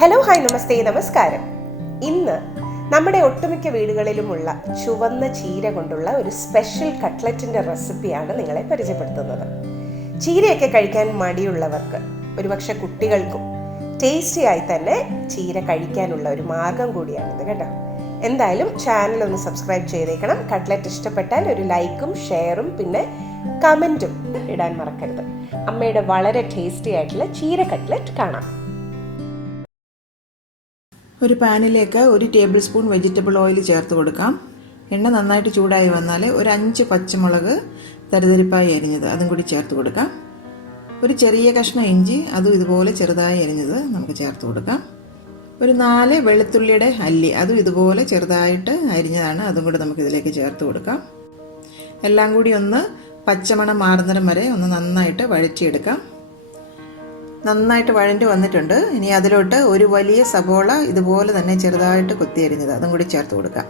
Hello hi നമസ്തേ നമസ്കാരം. ഇന്ന് നമ്മുടെ ഒട്ടുമിക്ക വീടുകളിലുമുള്ള ചുവന്ന ചീര കൊണ്ടുള്ള ഒരു സ്പെഷ്യൽ കട്ട്ലറ്റിൻ്റെ റെസിപ്പിയാണ് നിങ്ങളെ പരിചയപ്പെടുത്തുന്നത്. ചീരയൊക്കെ കഴിക്കാൻ മടിയുള്ളവർക്ക്, ഒരുപക്ഷെ കുട്ടികൾക്കും ടേസ്റ്റിയായി തന്നെ ചീര കഴിക്കാനുള്ള ഒരു മാർഗം കൂടിയാണിത് കേട്ടോ. എന്തായാലും ചാനൽ ഒന്ന് സബ്സ്ക്രൈബ് ചെയ്തേക്കണം. കട്ട്ലറ്റ് ഇഷ്ടപ്പെട്ടാൽ ഒരു ലൈക്കും ഷെയറും പിന്നെ കമൻറ്റും ഇടാൻ മറക്കരുത്. അമ്മയുടെ വളരെ ടേസ്റ്റി ആയിട്ടുള്ള ചീര കട്ട്ലറ്റ് കാണാം. ഒരു പാനിലേക്ക് 1 ടേബിൾ സ്പൂൺ വെജിറ്റബിൾ ഓയിൽ ചേർത്ത് കൊടുക്കാം. എണ്ണ നന്നായിട്ട് ചൂടായി വന്നാൽ ഒരു 5 പച്ചമുളക് തരിതരിപ്പായി അരിഞ്ഞത് അതും കൂടി ചേർത്ത് കൊടുക്കാം. ഒരു ചെറിയ കഷ്ണം ഇഞ്ചി അതും ഇതുപോലെ ചെറുതായി അരിഞ്ഞത് നമുക്ക് ചേർത്ത് കൊടുക്കാം. ഒരു 4 വെളുത്തുള്ളിയുടെ അല്ലി അതും ഇതുപോലെ ചെറുതായിട്ട് അരിഞ്ഞതാണ്, അതും കൂടി നമുക്കിതിലേക്ക് ചേർത്ത് കൊടുക്കാം. എല്ലാം കൂടി ഒന്ന് പച്ചമണം മാറുന്നിടം വരെ ഒന്ന് നന്നായിട്ട് വഴറ്റിയെടുക്കാം. നന്നായിട്ട് വഴണ്ടി വന്നിട്ടുണ്ട്. ഇനി അതിലോട്ട് ഒരു വലിയ സബോള ഇതുപോലെ തന്നെ ചെറുതായിട്ട് കൊത്തിയരിഞ്ഞത് അതും കൂടി ചേർത്ത് കൊടുക്കാം.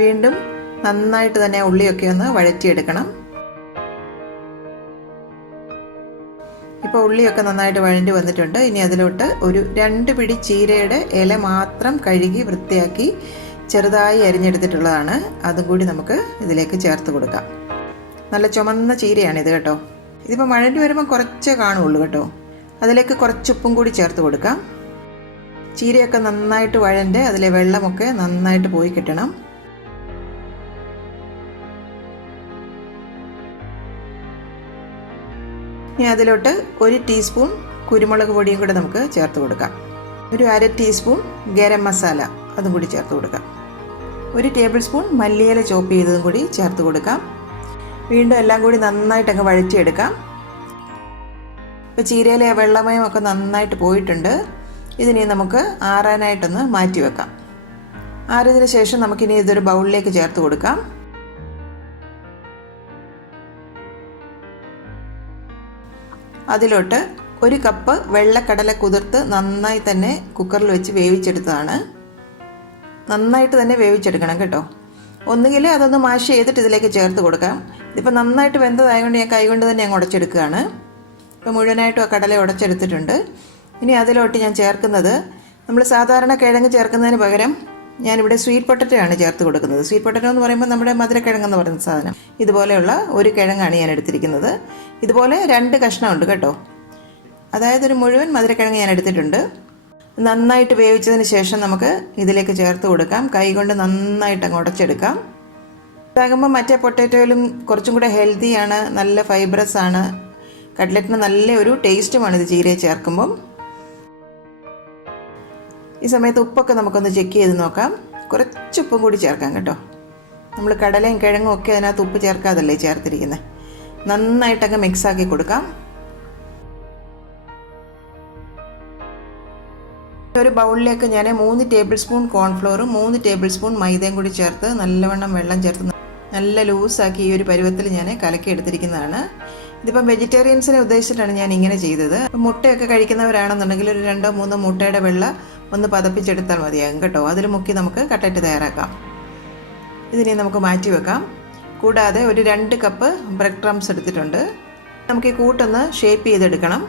വീണ്ടും നന്നായിട്ട് തന്നെ ഉള്ളിയൊക്കെ ഒന്ന് വഴറ്റിയെടുക്കണം. ഇപ്പോൾ ഉള്ളിയൊക്കെ നന്നായിട്ട് വഴണ്ടി വന്നിട്ടുണ്ട്. ഇനി അതിലോട്ട് ഒരു 2 പിടി ചീരയുടെ ഇല മാത്രം കഴുകി വൃത്തിയാക്കി ചെറുതായി അരിഞ്ഞെടുത്തിട്ടുള്ളതാണ്, അതും കൂടി നമുക്ക് ഇതിലേക്ക് ചേർത്ത് കൊടുക്കാം. നല്ല ചുമന്ന ചീരയാണിത് കേട്ടോ. ഇതിപ്പോൾ വഴണ്ടി വരുമ്പോൾ കുറച്ചേ കാണുള്ളൂ കേട്ടോ. അതിലേക്ക് കുറച്ച് ഉപ്പും കൂടി ചേർത്ത് കൊടുക്കാം. ചീരയൊക്കെ നന്നായിട്ട് വഴണ്ട് അതിലെ വെള്ളമൊക്കെ നന്നായിട്ട് പോയി കിട്ടണം. ഇനി അതിലോട്ട് 1 ടീസ്പൂൺ കുരുമുളക് പൊടിയും കൂടെ നമുക്ക് ചേർത്ത് കൊടുക്കാം. ഒരു 1/2 ടീസ്പൂൺ ഗരം മസാല അതും കൂടി ചേർത്ത് കൊടുക്കാം. 1 ടേബിൾ സ്പൂൺ മല്ലിയില ചോപ്പ് ചെയ്തതും കൂടി ചേർത്ത് കൊടുക്കാം. വീണ്ടും എല്ലാം കൂടി നന്നായിട്ട് അങ്ങ് വഴറ്റിയെടുക്കാം. ഇപ്പോൾ ചീരയിലെ വെള്ളമയമൊക്കെ നന്നായിട്ട് പോയിട്ടുണ്ട്. ഇതിനി നമുക്ക് ആറാനായിട്ടൊന്ന് മാറ്റി വെക്കാം. ആറിയതിന് ശേഷം നമുക്കിനി ഇതൊരു ബൗളിലേക്ക് ചേർത്ത് കൊടുക്കാം. അതിലോട്ട് 1 കപ്പ് വെള്ളക്കടല കുതിർത്ത് നന്നായി തന്നെ കുക്കറിൽ വെച്ച് വേവിച്ചെടുത്തതാണ്. നന്നായിട്ട് തന്നെ വേവിച്ചെടുക്കണം കേട്ടോ. ഒന്നുകിൽ അതൊന്ന് മാഷ് ചെയ്തിട്ട് ഇതിലേക്ക് ചേർത്ത് കൊടുക്കാം. ഇതിപ്പോൾ നന്നായിട്ട് വെന്തതായതുകൊണ്ട് ഞാൻ കൈകൊണ്ട് തന്നെ അങ്ങ് ഉടച്ചെടുക്കുകയാണ്. ഇപ്പോൾ മുഴുവനായിട്ടും ആ കടല ഉടച്ചെടുത്തിട്ടുണ്ട്. ഇനി അതിലോട്ട് ഞാൻ ചേർക്കുന്നത്, നമ്മൾ സാധാരണ കിഴങ്ങ് ചേർക്കുന്നതിന് പകരം ഞാനിവിടെ സ്വീറ്റ് പൊട്ടറ്റോ ആണ് ചേർത്ത് കൊടുക്കുന്നത്. സ്വീറ്റ് പൊട്ടറ്റോ എന്ന് പറയുമ്പോൾ നമ്മുടെ മധുരക്കിഴങ്ങെന്ന് പറയുന്ന സാധനം. ഇതുപോലെയുള്ള ഒരു കിഴങ്ങാണ് ഞാൻ എടുത്തിരിക്കുന്നത്. ഇതുപോലെ 2 കഷ്ണമുണ്ട് കേട്ടോ. അതായത് ഒരു മുഴുവൻ മധുരക്കിഴങ്ങ് ഞാൻ എടുത്തിട്ടുണ്ട്. നന്നായിട്ട് വേവിച്ചതിന് ശേഷം നമുക്ക് ഇതിലേക്ക് ചേർത്ത് കൊടുക്കാം. കൈകൊണ്ട് നന്നായിട്ട് അങ്ങ് ഉടച്ചെടുക്കാം. ഇതാകുമ്പോൾ മറ്റേ പൊട്ടാറ്റോയിലും കുറച്ചും കൂടെ ഹെൽത്തിയാണ്, നല്ല ഫൈബ്രസ് ആണ്. കട്ട്ലറ്റിന് നല്ല ഒരു ടേസ്റ്റുമാണ് ഇത് ചീരയെ ചേർക്കുമ്പം. ഈ സമയത്ത് ഉപ്പൊക്കെ നമുക്കൊന്ന് ചെക്ക് ചെയ്ത് നോക്കാം. കുറച്ച് ഉപ്പും കൂടി ചേർക്കാം കേട്ടോ. നമ്മൾ കടലയും കിഴങ്ങും ഒക്കെ അതിനകത്ത് ഉപ്പ് ചേർക്കാതല്ലേ ചേർത്തിരിക്കുന്നത്. നന്നായിട്ടൊക്കെ മിക്സാക്കി കൊടുക്കാം. ഒരു ബൗളിലേക്ക് ഞാൻ 3 ടേബിൾ സ്പൂൺ കോൺഫ്ലോറും 3 ടേബിൾ സ്പൂൺ മൈദയും കൂടി ചേർത്ത് നല്ലവണ്ണം വെള്ളം ചേർത്ത് നല്ല ലൂസാക്കി ഈ ഒരു പരുവത്തിൽ ഞാൻ കലക്കി എടുത്തിരിക്കുന്നതാണ്. ഇതിപ്പം വെജിറ്റേറിയൻസിനെ ഉദ്ദേശിച്ചിട്ടാണ് ഞാൻ ഇങ്ങനെ ചെയ്തത്. മുട്ടയൊക്കെ കഴിക്കുന്നവരാണെന്നുണ്ടെങ്കിൽ ഒരു 2-3 മുട്ടയുടെ വെള്ള ഒന്ന് പതപ്പിച്ചെടുത്താൽ മതിയാകും കേട്ടോ. അതിൽ മുക്കി നമുക്ക് കട്ട്ലറ്റ് തയ്യാറാക്കാം. ഇതിനെ നമുക്ക് മാറ്റി വെക്കാം. കൂടാതെ ഒരു 2 കപ്പ് ബ്രെഡ് ക്രംസ് എടുത്തിട്ടുണ്ട്. നമുക്ക് ഈ കൂട്ടൊന്ന് ഷേപ്പ് ചെയ്തെടുക്കണം.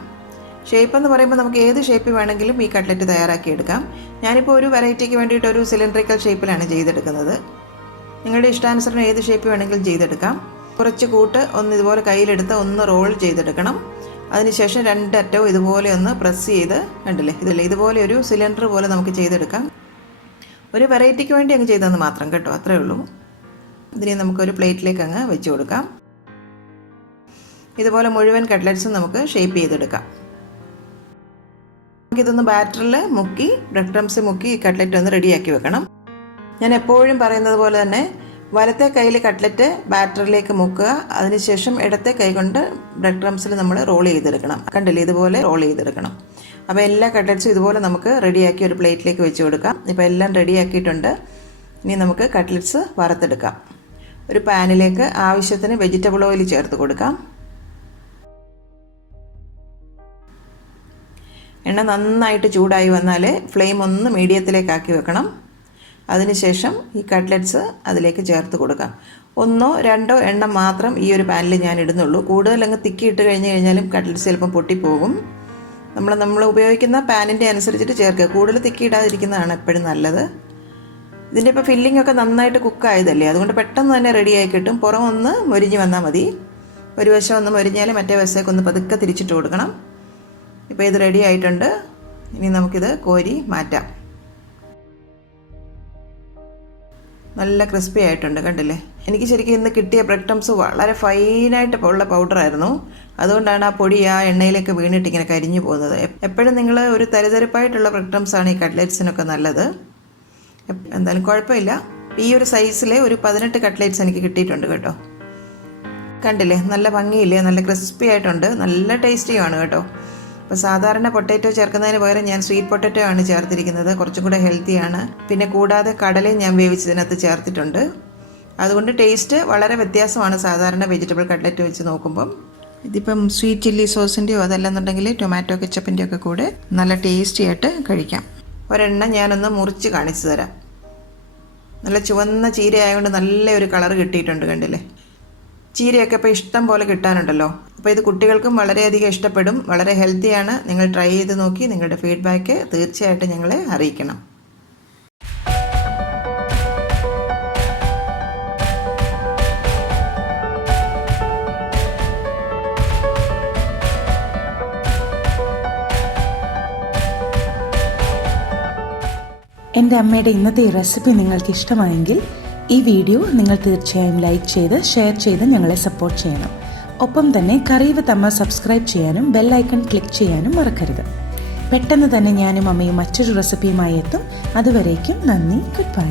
ഷേപ്പ് എന്ന് പറയുമ്പോൾ നമുക്ക് ഏത് ഷേപ്പ് വേണമെങ്കിലും ഈ കട്ട്ലറ്റ് തയ്യാറാക്കി എടുക്കാം. ഞാനിപ്പോൾ ഒരു വെറൈറ്റിക്ക് വേണ്ടിയിട്ട് ഒരു സിലിണ്ടറിക്കൽ ഷേപ്പിലാണ് ചെയ്തെടുക്കുന്നത്. നിങ്ങളുടെ ഇഷ്ടാനുസരണം ഏത് ഷേപ്പ് വേണമെങ്കിലും ചെയ്തെടുക്കാം. കുറച്ച് കൂട്ട് ഒന്ന് ഇതുപോലെ കയ്യിലെടുത്ത് ഒന്ന് റോൾ ചെയ്തെടുക്കണം. അതിനുശേഷം 2 അറ്റവും ഇതുപോലെ ഒന്ന് പ്രസ് ചെയ്ത്, കണ്ടില്ലേ ഇതുപോലെ ഒരു സിലിണ്ടർ പോലെ നമുക്ക് ചെയ്തെടുക്കാം. ഒരു വെറൈറ്റിക്ക് വേണ്ടി അങ്ങ് ചെയ്തെന്ന് മാത്രം കേട്ടോ, അത്രേ ഉള്ളൂ. ഇതിനെ നമുക്കൊരു പ്ലേറ്റിലേക്ക് അങ്ങ് വെച്ച് കൊടുക്കാം. ഇതുപോലെ മുഴുവൻ കട്ട്ലറ്റ്സും നമുക്ക് ഷേപ്പ് ചെയ്തെടുക്കാം. നമുക്കിതൊന്ന് ബാറ്ററിൽ മുക്കി ബ്രെഡ് ക്രംസ് മുക്കി ഈ കട്ട്ലറ്റ് ഒന്ന് റെഡിയാക്കി വെക്കണം. ഞാൻ എപ്പോഴും പറയുന്നത് പോലെ തന്നെ വലത്തെ കൈയിൽ കട്ട്ലറ്റ് ബാറ്ററിലേക്ക് മുക്കുക. അതിനുശേഷം ഇടത്തെ കൈ കൊണ്ട് ബ്രെഡ് ക്രംസിൽ നമ്മൾ റോൾ ചെയ്തെടുക്കണം. കണ്ടില്ലേ ഇതുപോലെ റോൾ ചെയ്തെടുക്കണം. അപ്പോൾ എല്ലാ കട്ട്ലറ്റ്സും ഇതുപോലെ നമുക്ക് റെഡിയാക്കി ഒരു പ്ലേറ്റിലേക്ക് വെച്ച് കൊടുക്കാം. ഇപ്പോൾ എല്ലാം റെഡിയാക്കിയിട്ടുണ്ട്. ഇനി നമുക്ക് കട്ട്ലറ്റ്സ് വറുത്തെടുക്കാം. ഒരു പാനിലേക്ക് ആവശ്യത്തിന് വെജിറ്റബിൾ ഓയിൽ ചേർത്ത് കൊടുക്കാം. എണ്ണ നന്നായിട്ട് ചൂടായി വന്നാൽ ഫ്ലെയിം ഒന്ന് മീഡിയത്തിലേക്കാക്കി വെക്കണം. അതിനുശേഷം ഈ കട്ട്ലറ്റ്സ് അതിലേക്ക് ചേർത്ത് കൊടുക്കാം. 1-2 എണ്ണം മാത്രം ഈ ഒരു പാനിൽ ഞാൻ ഇടുന്നുള്ളൂ. കൂടുതൽ അങ്ങ് തിക്കി ഇട്ട് കഴിഞ്ഞാലും കട്ട്ലറ്റ്സ് ചിലപ്പം പൊട്ടിപ്പോകും. നമ്മൾ ഉപയോഗിക്കുന്ന പാനിൻ്റെ അനുസരിച്ചിട്ട് ചേർക്കുക. കൂടുതൽ തിക്കിയിടാതിരിക്കുന്നതാണ് എപ്പോഴും നല്ലത്. ഇതിൻ്റെ ഇപ്പോൾ ഫില്ലിംഗ് ഒക്കെ നന്നായിട്ട് കുക്കായതല്ലേ, അതുകൊണ്ട് പെട്ടെന്ന് തന്നെ റെഡിയായി കിട്ടും. പുറം ഒന്ന് മൊരിഞ്ഞ് വന്നാൽ മതി. ഒരു വശം ഒന്ന് മൊരിഞ്ഞാൽ മറ്റേ വശത്തേക്ക് ഒന്ന് പതുക്കെ തിരിച്ചിട്ട് കൊടുക്കണം. ഇപ്പോൾ ഇത് റെഡി ആയിട്ടുണ്ട്. ഇനി നമുക്കിത് കോരി മാറ്റാം. നല്ല ക്രിസ്പി ആയിട്ടുണ്ട്, കണ്ടില്ലേ? എനിക്ക് ശരിക്കും ഇന്ന് കിട്ടിയ ബ്രെഡ് ക്രംസ് വളരെ ഫൈനായിട്ട് ഉള്ള പൗഡറായിരുന്നു. അതുകൊണ്ടാണ് ആ പൊടി ആ എണ്ണയിലേക്ക് വീണിട്ട് ഇങ്ങനെ കരിഞ്ഞു പോകുന്നത്. എപ്പോഴും നിങ്ങൾ ഒരു തരിതരിപ്പായിട്ടുള്ള ബ്രെഡ് ക്രംസാണ് ഈ കട്ട്ലേറ്റ്സിനൊക്കെ നല്ലത്. എന്തായാലും കുഴപ്പമില്ല. ഈ ഒരു സൈസിലെ ഒരു 18 കട്ട്ലേറ്റ്സ് എനിക്ക് കിട്ടിയിട്ടുണ്ട് കേട്ടോ. കണ്ടില്ലേ, നല്ല ഭംഗിയില്ലേ, നല്ല ക്രിസ്പി ആയിട്ടുണ്ട്, നല്ല ടേസ്റ്റിയുമാണ് കേട്ടോ. അപ്പോൾ സാധാരണ പൊട്ടാറ്റോ ചേർക്കുന്നതിന് പകരം ഞാൻ സ്വീറ്റ് പൊട്ടാറ്റോ ആണ് ചേർത്തിരിക്കുന്നത്. കുറച്ചും കൂടെ ഹെൽത്തിയാണ്. പിന്നെ കൂടാതെ കടലയും ഞാൻ വേവിച്ചതിനകത്ത് ചേർത്തിട്ടുണ്ട്. അതുകൊണ്ട് ടേസ്റ്റ് വളരെ വ്യത്യാസമാണ് സാധാരണ വെജിറ്റബിൾ കട്ട്ലറ്റ് വെച്ച് നോക്കുമ്പം. ഇതിപ്പം സ്വീറ്റ് ചില്ലി സോസിൻ്റെയോ അതല്ലെന്നുണ്ടെങ്കിൽ ടൊമാറ്റോ കെച്ചപ്പിൻ്റെയോ ഒക്കെ കൂടെ നല്ല ടേസ്റ്റി ആയിട്ട് കഴിക്കാം. ഒരെണ്ണം ഞാനൊന്ന് മുറിച്ച് കാണിച്ചു തരാം. നല്ല ചുവന്ന ചീര ആയതുകൊണ്ട് നല്ല ഒരു കളർ കിട്ടിയിട്ടുണ്ട്, കണ്ടില്ലേ? ചീരയൊക്കെ ഇപ്പോൾ ഇഷ്ടം പോലെ കിട്ടാനുണ്ടല്ലോ. അപ്പോൾ ഇത് കുട്ടികൾക്കും വളരെയധികം ഇഷ്ടപ്പെടും. വളരെ ഹെൽത്തിയാണ്. നിങ്ങൾ ട്രൈ ചെയ്ത് നോക്കി നിങ്ങളുടെ ഫീഡ്ബാക്ക് തീർച്ചയായിട്ടും ഞങ്ങളെ അറിയിക്കണം. എൻ്റെ അമ്മയുടെ ഇന്നത്തെ ഈ റെസിപ്പി നിങ്ങൾക്ക് ഇഷ്ടമായെങ്കിൽ ഈ വീഡിയോ നിങ്ങൾ തീർച്ചയായും ലൈക്ക് ചെയ്ത് ഷെയർ ചെയ്ത് ഞങ്ങളെ സപ്പോർട്ട് ചെയ്യണം. ഒപ്പം തന്നെ കറി വിത്ത് അമ്മ സബ്സ്ക്രൈബ് ചെയ്യാനും ബെൽ ഐക്കൺ ക്ലിക്ക് ചെയ്യാനും മറക്കരുത്. പെട്ടെന്ന് തന്നെ ഞാനും അമ്മയും മറ്റൊരു റെസിപ്പിയുമായി എത്തും. അതുവരേക്കും നന്ദി. Good bye.